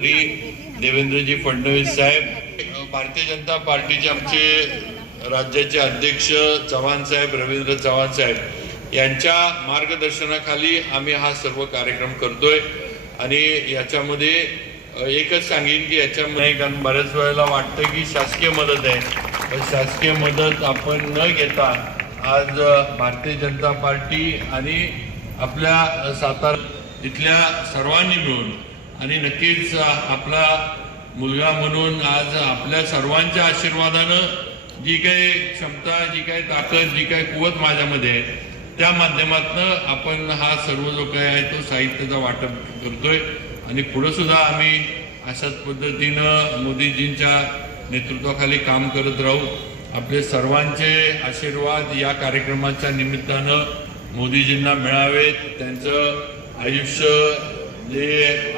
देवेंद्रजी फडणवीस साहेब भारतीय जनता पार्टीचे आमचे राज्याचे अध्यक्ष चव्हाण साहेब रवींद्र चव्हाण साहेब यांच्या मार्गदर्शनाखाली आम्ही हा सर्व कार्यक्रम करतोय. आणि याच्यामध्ये एकच सांगेन की याच्यामध्ये कारण बऱ्याच वेळेला वाटतं की शासकीय मदत आहे. पण शासकीय मदत आपण न घेता आज भारतीय जनता पार्टी आणि आपल्या सातारा इथल्या सर्वांनी मिळून आणि नक्कीच आपला मुलगा म्हणून आज आपल्या सर्वांच्या आशीर्वादानं जी काही क्षमता जी काही ताकद जी काही कुवत माझ्यामध्ये आहे त्या माध्यमातून आपण हा सर्व जो काही आहे तो साहित्याचा वाटप करतोय. आणि पुढं सुद्धा आम्ही अशाच पद्धतीनं मोदीजींच्या नेतृत्वाखाली काम करत राहू. आपले सर्वांचे आशीर्वाद या कार्यक्रमाच्या निमित्तानं मोदीजींना मिळावेत. त्यांचं आयुष्य जे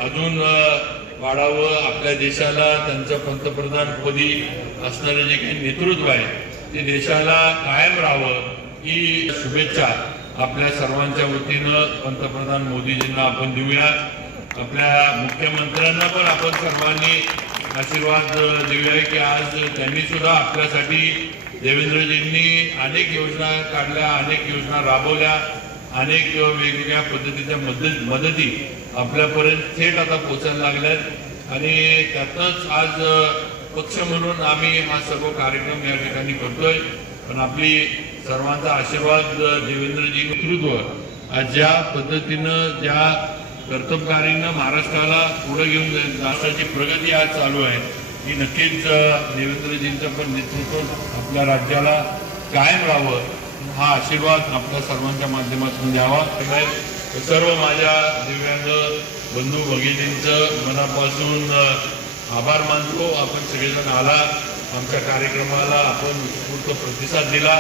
अजून वाढावं आपल्या देशाला त्यांचं पंतप्रधानपदी असणारे जे काही नेतृत्व आहे ते देशाला कायम राहावं ही शुभेच्छा आपल्या सर्वांच्या वतीनं पंतप्रधान मोदीजींना आपण देऊया. आपल्या मुख्यमंत्र्यांना पण आपण सर्वांनी आशीर्वाद देऊया की आज त्यांनी सुद्धा आपल्यासाठी देवेंद्रजींनी अनेक योजना काढल्या अनेक योजना राबवल्या अनेक वेगवेगळ्या पद्धतीच्या मदत मदती आपल्यापर्यंत थेट आता पोचायला लागल्यात. आणि त्यातच आज पक्ष म्हणून आम्ही हा सर्व कार्यक्रम या ठिकाणी करतोय. पण आपली सर्वांचा आशीर्वाद देवेंद्रजी नेतृत्व आज ज्या पद्धतीनं ज्या कर्तबकारीनं महाराष्ट्राला पुढे घेऊन जाईल राष्ट्राची प्रगती आज चालू आहे ही नक्कीच देवेंद्रजींचं पण नेतृत्व आपल्या राज्याला कायम राहावं. हा आशीर्वाद आपल्या सर्वांच्या माध्यमातून द्यावा सर्व माझ्या दिव्यांग बंधू भगिनींचं मनापासून आभार मानतो. आपण सगळेजण आला आमच्या कार्यक्रमाला आपण उत्स्फूर्त प्रतिसाद दिला.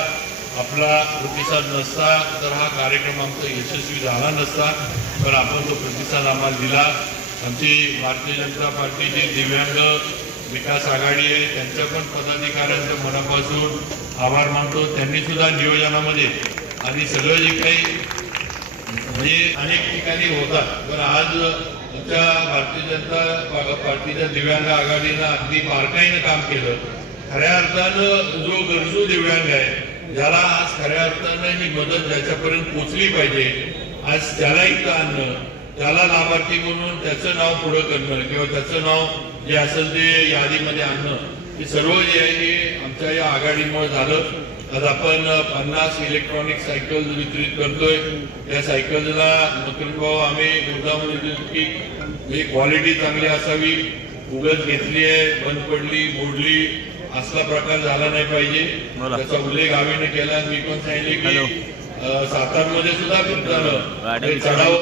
आपला प्रतिसाद नसता तर हा कार्यक्रम आमचा यशस्वी झाला नसता. तर आपण तो प्रतिसाद आम्हाला दिला. आमची भारतीय जनता पार्टीची दिव्यांग विकास आघाडी आहे त्यांच्या पण पदाधिकाऱ्यांचं मनापासून आभार मानतो. त्यांनी सुद्धा नियोजनामध्ये आणि सगळं जे काही म्हणजे अनेक ठिकाणी होतात. पण आज आमच्या भारतीय जनता पार्टीच्या दिव्यांग आघाडीनं अगदी बारकाईनं काम केलं. खऱ्या अर्थानं जो गरजू दिव्यांग आहे ज्याला आज खऱ्या अर्थानं ही मदत ज्याच्यापर्यंत पोचली पाहिजे आज त्याला इथं आणणं त्याला लाभार्थी म्हणून त्याचं नाव पुढं करणं किंवा त्याचं नाव जे असेल ते यादीमध्ये आणणं हे सर्व जे आहे हे आमच्या या आघाडीमुळे झालं. आज आपण पन्नास इलेक्ट्रॉनिक सायकल वितरित करतोय. या सायकलला भाऊ आम्ही देतो की ही क्वालिटी चांगली असावी उगत घेतली आहे बंद पडली मोडली असला प्रकार झाला नाही पाहिजे. त्याचा उल्लेख आम्ही केला. मी पण सांगितले. की सातारमध्ये सुद्धा चढाव